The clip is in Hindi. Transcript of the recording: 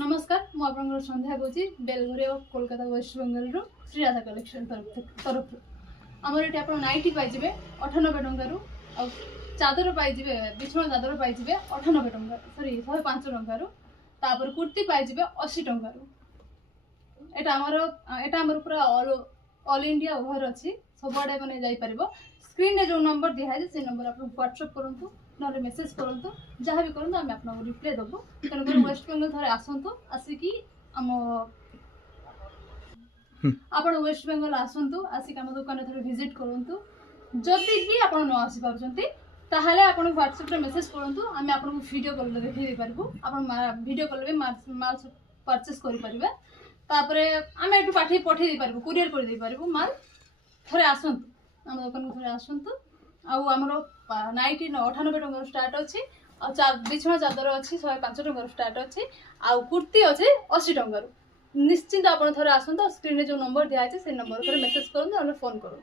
नमस्कार मु आपनकर संध्या कहूँ बेलघरिया कोलकाता वेस्ट बेंगल श्रीराधा कलेक्शन तरफ आमर ये आप नाइटी पाइबे 98 टकर आ चादर पाइबे बिछण चादर पाइबे 98 टଙ୍କା सॉरी 105 टकर तापर कुर्ती पाइबे 80 टकर एटा पूरा ऑल इंडिया ओवर अच्छी सबुआड़े मैंने जापर स्क्रीन रे जो नंबर दिखाई से नंबर आप व्हाट्सएप करूँ ना मेसेज करूँ जहाँ भी करूँ आम आपको रिप्लाई देवु तेणुक वेस्ट बेंगल थे आसतु आसिकी आम आप वेस्ट बेंगल आसतु आसिक आम दुकान थे विजिट करूँ जदि भी आप न आसी पारे आप व्हाट्सएप मेसेज करूँ आम आपको वीडियो कॉल देखी पार्बू आप वीडियो कॉल भी माल परचेस करें तापर आम ये पाठी पठे पार्बू कुरियर कर माल थे आसतु आम दुकान को थे आसतु आमर नाइटी 98 टकर स्टार्ट अच्छी बिछण चादर अच्छी 105 टकर स्टार्ट अच्छी आउ कुर्ती अच्छे 80 टकर निश्चिंत आप थे आसतु स्क्रीन जो नंबर दिखाई से नंबर मेसेज करूँ फोन करूँ।